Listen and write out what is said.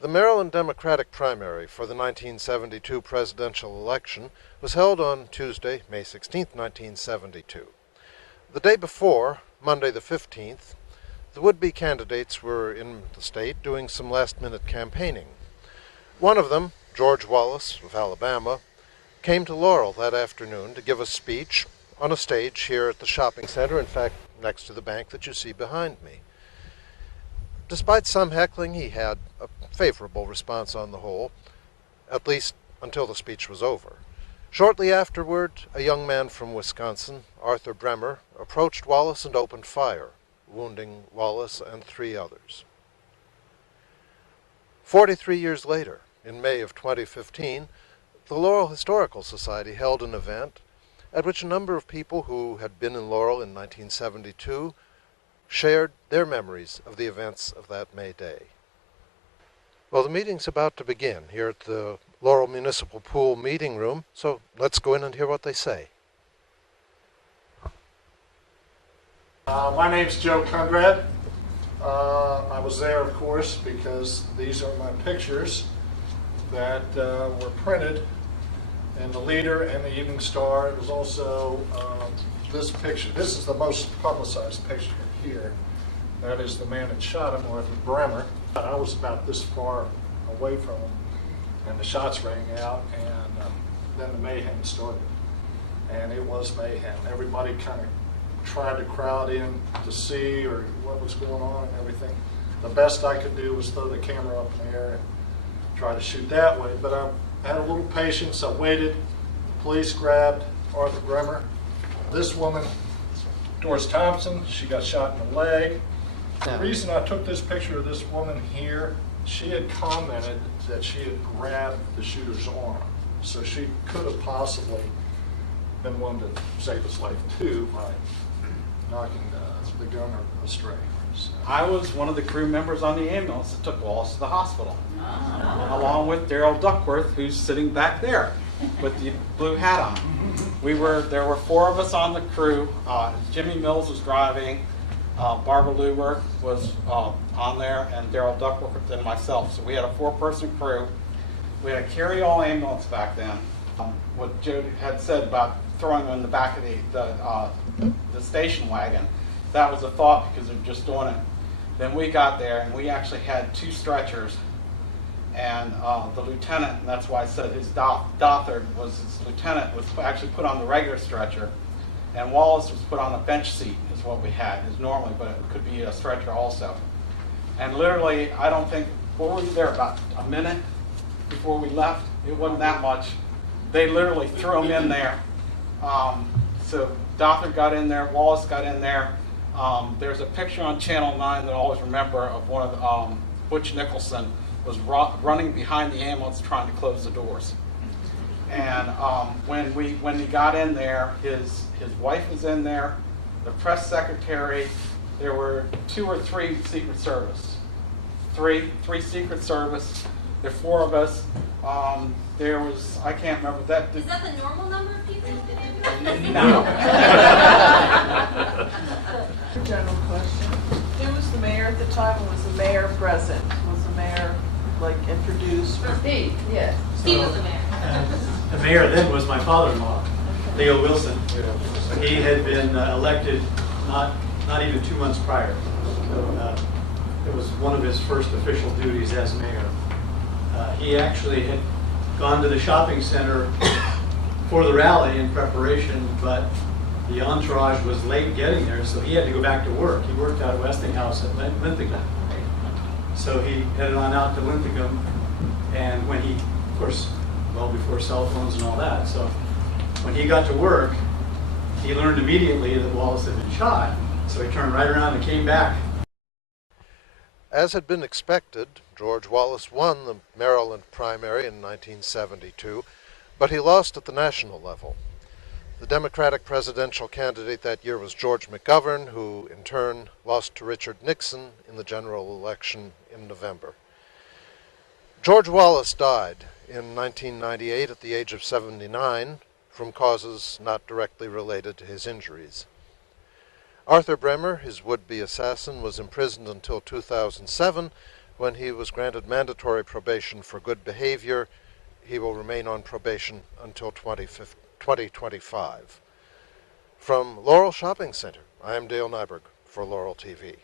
The Maryland Democratic primary for the 1972 presidential election was held on Tuesday, May 16, 1972. The day before, Monday the 15th, the would-be candidates were in the state doing some last-minute campaigning. One of them, George Wallace of Alabama, came to Laurel that afternoon to give a speech on a stage here at the shopping center, in fact, next to the bank that you see behind me. Despite some heckling, he had a favorable response on the whole, at least until the speech was over. Shortly afterward, a young man from Wisconsin, Arthur Bremer, approached Wallace and opened fire, wounding Wallace and 3 others. 43 years later, in May of 2015, the Laurel Historical Society held an event at which a number of people who had been in Laurel in 1972 shared their memories of the events of that May day. Well, the meeting's about to begin here at the Laurel Municipal Pool meeting room, so let's go in and hear what they say. My name's Joe Conrad. I was there, of course, because these are my pictures that were printed in the Leader and the Evening Star. It was also this picture. This is the most publicized picture here. That is the man that shot him, Arthur Bremer. I was about this far away from him, and the shots rang out, and then the mayhem started. And it was mayhem. Everybody kind of tried to crowd in to see or what was going on and everything. The best I could do was throw the camera up in the air and try to shoot that way. But I had a little patience. I waited. Police grabbed Arthur Bremer. This woman, Doris Thompson, she got shot in the leg. The reason I took this picture of this woman here, she had commented that she had grabbed the shooter's arm. So she could have possibly been one to save his life too by knocking the gunner astray. So. I was one of the crew members on the ambulance that took Wallace to the hospital, along with Daryl Duckworth, who's sitting back there with the blue hat on. There were 4 of us on the crew. Jimmy Mills was driving, Barbara Luber was on there, and Daryl Duckworth and myself. So we had a 4-person crew. We had a carry-all ambulance back then. What Joe had said about throwing them in the back of the station wagon, that was a thought because they're just doing it. Then we got there and we actually had 2 stretchers, and the lieutenant, and that's why I said his Dothard was his lieutenant, was actually put on the regular stretcher, and Wallace was put on a bench seat is what we had, is normally, but it could be a stretcher also. And literally, I don't think, what were we there, about a minute before we left? It wasn't that much. They literally threw him in there. So Dothard got in there, Wallace got in there. There's a picture on Channel 9 that I always remember of one of the, Butch Nicholson was running behind the ambulance trying to close the doors. And when he got in there, his wife was in there, the press secretary, there were 2 or 3 Secret Service. Three Secret Service, there were 4 of us. There was, I can't remember that. Is that the normal number of people? No. General question. Who was the mayor at the time, and was the mayor present? Was the mayor, like, introduced? Steve, Yes. Steve was the mayor. The mayor then was my father-in-law, Leo Wilson. He had been elected not even 2 months prior. So, it was one of his first official duties as mayor. He actually had gone to the shopping center for the rally in preparation, but the entourage was late getting there, so he had to go back to work. He worked out at Westinghouse at Linthicum. So he headed on out to Linthicum, and when he, of course, well before cell phones and all that, so when he got to work, he learned immediately that Wallace had been shot, so he turned right around and came back. As had been expected, George Wallace won the Maryland primary in 1972, but he lost at the national level. The Democratic presidential candidate that year was George McGovern, who in turn lost to Richard Nixon in the general election in November. George Wallace died in 1998 at the age of 79 from causes not directly related to his injuries. Arthur Bremer, his would-be assassin, was imprisoned until 2007, When he was granted mandatory probation for good behavior, he will remain on probation until 2025. From Laurel Shopping Center, I am Dale Nyberg for Laurel TV.